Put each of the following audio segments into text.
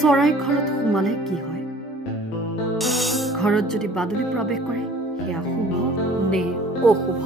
চৰাই ঘৰত সোমালে কি হয়? ঘৰত যদি বাদুলি প্ৰৱেশ কৰে সেয়া শুভ নে অশুভ?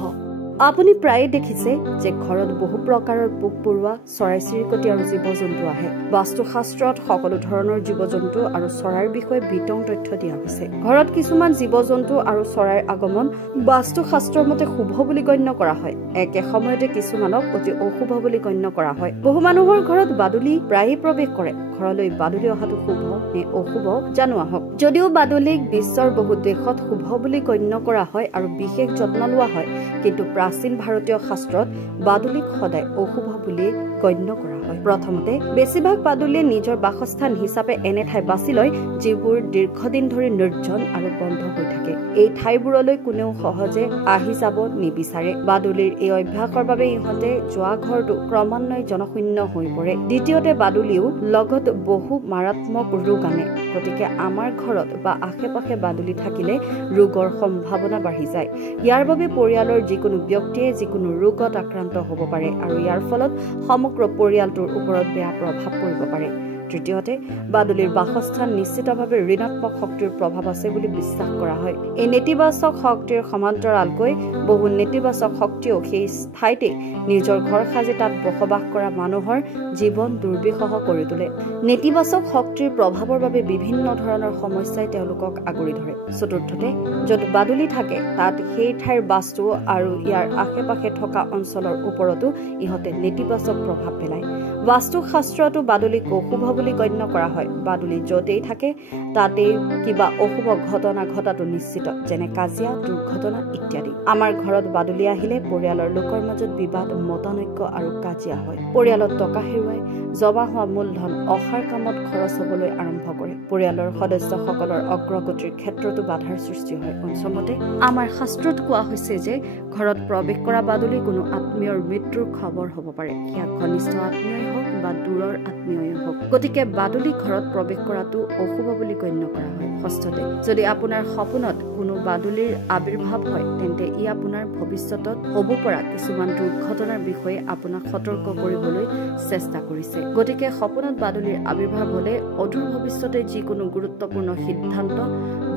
আপুনি প্ৰায়ে দেখিছে যে ঘৰত বহু প্ৰকাৰৰ পোক পৰুৱা, চৰাই চিৰিকটি আৰু জীৱ জন্তু আহে। বাস্তুশাস্ত্ৰত সকলো ধৰণৰ জীৱ জন্তু আৰু চৰাইৰ বিষয়ে বিতং তথ্য দিয়া হৈছে। ঘৰত কিছুমান জীৱ জন্তু আৰু চৰাইৰ আগমন বাস্তুশাস্ত্ৰৰ মতে শুভ বুলি গণ্য কৰা হয়। একে সময়তে কিছুমানক অতি অশুভ বুলি গণ্য কৰা হয়। বহু মানুহৰ ঘৰত বাদুলি প্ৰায়ে প্ৰৱেশ কৰে। ঘৰলৈ বাদুলি অহাটো শুভ নে অশুভ জানো আহক। যদিও বাদুলিক বিশ্বৰ বহু দেশত শুভ বুলি গণ্য কৰা হয় আৰু বিশেষ যত্ন লোৱা হয়, কিন্তু প্ৰাচীন ভাৰতীয় শাস্ত্ৰত বাদুলিক সদায় অশুভ বুলি গণ্য কৰা হয়। প্ৰথমতে বেছিভাগ বাদুলিয়ে নিজৰ বাসস্থান হিচাপে এনে ঠাই বাছি লয় যিবোৰ দীৰ্ঘদিন ধৰি নিৰ্জন আৰু বন্ধ হৈ থাকে। এই ঠাইবোৰলৈ কোনেও সহজে আহি যাব নিবিচাৰে। বাদুলিৰ এই অভ্যাসৰ বাবে ইহঁতে যোৱা ঘৰটো ক্ৰমান্বয়ে জনশূন্য হৈ পৰে। দ্বিতীয়তে বাদুলিও লগত বহু মাৰাত্মক ৰোগ আনে। গতিকে আমাৰ ঘৰত বা আশে পাশে বাদুলি থাকিলে ৰোগৰ সম্ভাৱনা বাঢ়ি যায়। ইয়াৰ বাবে পৰিয়ালৰ যিকোনো ব্যক্তিয়ে যিকোনো ৰোগত আক্ৰান্ত হ'ব পাৰে আৰু ইয়াৰ ফলত সমগ্ৰ পৰিয়ালটোৰ ওপৰত বেয়া প্ৰভাৱ পৰিব পাৰে। তৃতীয়তে বাদুলিৰ বাসস্থান নিশ্চিতভাৱে ঋণাত্মক শক্তিৰ প্ৰভাৱ আছে বুলি বিশ্বাস কৰা হয়। এই নেতিবাচক শক্তিৰ সমান্তৰালকৈ বহু নেতিবাচক শক্তিও সেই ঠাইতে নিজৰ ঘৰ সাজি তাত বসবাস কৰা মানুহৰ জীৱন দুৰ্বিষহ কৰি তোলে। নেতিবাচক শক্তিৰ প্ৰভাৱৰ বাবে বিভিন্ন ধৰণৰ সমস্যাই তেওঁলোকক আগুৰি ধৰে। চতুৰ্থতে, য'ত বাদুলি থাকে তাত সেই ঠাইৰ বাস্তু আৰু ইয়াৰ আশে পাশে থকা অঞ্চলৰ ওপৰতো ইহঁতে নেতিবাচক প্ৰভাৱ পেলায়। বাস্তুশাস্ত্ৰতো বাদুলিক অশুভ বুলি গণ্য কৰা হয়। বাদুলি য'তেই থাকে তাতেই কিবা অশুভ ঘটনা ঘটাটো নিশ্চিত, যেনে কাজিয়া, দুৰ্ঘটনা ইত্যাদি। আমাৰ ঘৰত বাদুলি আহিলে পৰিয়ালৰ লোকৰ মাজত বিবাদ, মতানৈক্য আৰু কাজিয়া হয়। পৰিয়ালত টকা হেৰুৱাই জমা হোৱা মূলধন অসাৰ কামত খৰচ হবলৈ আৰম্ভ কৰে। পৰিয়ালৰ সদস্যসকলৰ অগ্ৰগতিৰ ক্ষেত্ৰতো বাধাৰ সৃষ্টি হয়। পঞ্চমতে, আমাৰ শাস্ত্ৰত কোৱা হৈছে যে ঘৰত প্ৰৱেশ কৰা বাদুলি কোনো আত্মীয়ৰ মৃত্যুৰ খবৰ হ'ব পাৰে, সেয়া ঘনিষ্ঠ আত্মীয়ই হওক বা দূৰৰ আত্মীয়ই হওক। গতিকে বাদুলি ঘৰত প্ৰৱেশ কৰাটো অশুভ বুলি গণ্য কৰা হয়। ষষ্ঠতে, যদি আপোনাৰ সপোনত কোনো বাদুলিৰ আবিৰ্ভাৱ হয় তেন্তে ই আপোনাৰ ভৱিষ্যতত হ'ব পৰা কিছুমান দুৰ্ঘটনাৰ বিষয়ে আপোনাক সতৰ্ক কৰিবলৈ চেষ্টা কৰিছে। গতিকে সপোনত বাদুলিৰ আবিৰ্ভাৱ হলে অদূৰ ভৱিষ্যতে যিকোনো গুৰুত্বপূৰ্ণ সিদ্ধান্ত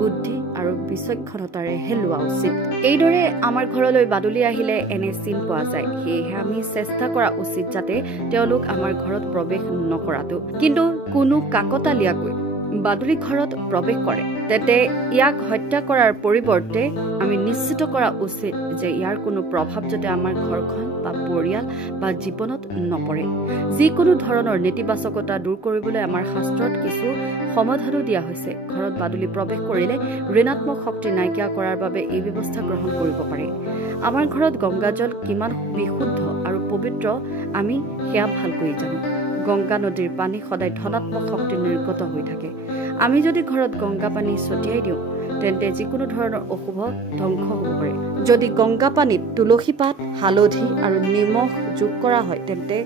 বুদ্ধি আৰু বিচক্ষণতাৰেহে লোৱা উচিত। এইদৰে আমাৰ ঘৰলৈ বাদুলি আহিলে এনে চিন পোৱা যায়। সেয়েহে আমি চেষ্টা কৰা উচিত যাতে তেওঁলোক আমাৰ ঘৰত প্ৰৱেশ নকৰাটো। কিন্তু কোনো কাকতালীয়াকৈ বাদুলি ঘৰত প্ৰৱেশ কৰে তেন্তে ইয়াক হত্যা কৰাৰ পৰিৱৰ্তে আমি নিশ্চিত কৰা উচিত যে ইয়াৰ কোনো প্ৰভাৱ যাতে আমাৰ ঘৰখন বা পৰিয়াল বা জীৱনত নপৰে। যিকোনো ধৰণৰ নেতিবাচকতা দূৰ কৰিবলৈ আমাৰ শাস্ত্ৰত কিছু সমাধানো দিয়া হৈছে। ঘৰত বাদুলি প্ৰৱেশ কৰিলে ঋণাত্মক শক্তি নাইকিয়া কৰাৰ বাবে এই ব্যৱস্থা গ্ৰহণ কৰিব পাৰে। আমাৰ ঘৰত গংগাজল কিমান বিশুদ্ধ আৰু পবিত্ৰ আমি সেয়া ভালকৈ জানো। গংগা নদীৰ পানী সদায় ধনাত্মক শক্তি নিৰ্গত হৈ থাকে। আমি যদি ঘৰত গংগা পানী ছটিয়াই দিওঁ তেন্তে যিকোনো ধৰণৰ অশুভ ধ্বংস হ'ব পাৰে। যদি গংগা পানীত তুলসী পাত, হালধি আৰু নিমখ যোগ কৰা হয় তেন্তে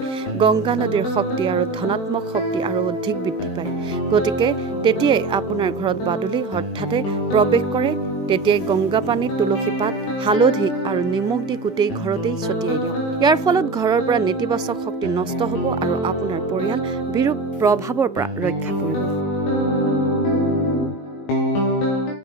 গংগা নদীৰ শক্তি আৰু ধনাত্মক শক্তি আৰু অধিক বৃদ্ধি পায়। গতিকে তেতিয়াই আপোনাৰ ঘৰত বাদুলি হঠাতে প্ৰৱেশ কৰে তেতিয়াই গংগা পানীত তুলসী পাত, হালধি আৰু নিমখ দি গোটেই ঘৰতেই ছটিয়াই দিয়ক। ইয়াৰ ফলত ঘৰৰ পৰা নেতিবাচক শক্তি নষ্ট হ'ব আৰু আপোনাৰ পৰিয়াল বিৰূপ প্ৰভাৱৰ পৰা ৰক্ষা পৰিব।